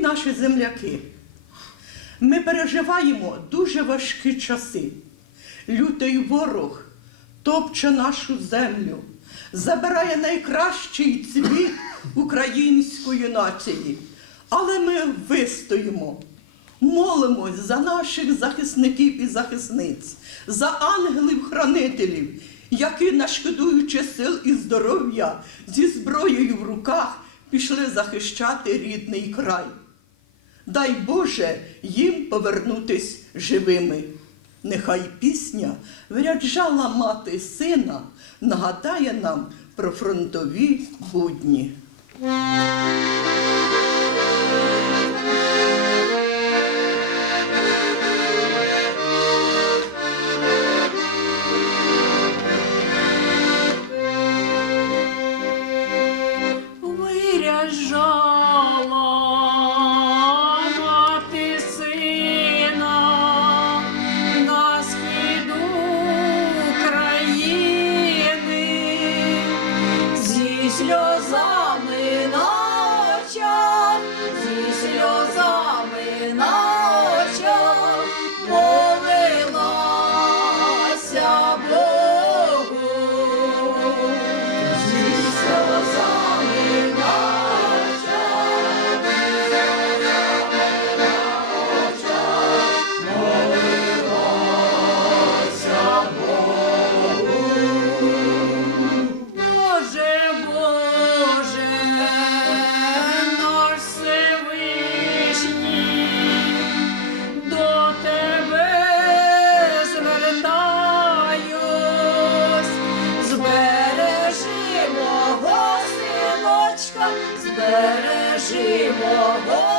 наші земляки, ми переживаємо дуже важкі часи. Лютий ворог топче нашу землю, забирає найкращий цвіт української нації. Але ми вистоїмо, молимось за наших захисників і захисниць, за ангелів-хранителів, які, нашкодуючи сил і здоров'я, зі зброєю в руках пішли захищати рідний край. Дай Боже їм повернутись живими. Нехай пісня вряджала мати сина, нагадає нам про фронтові будні. silenciosa. Живого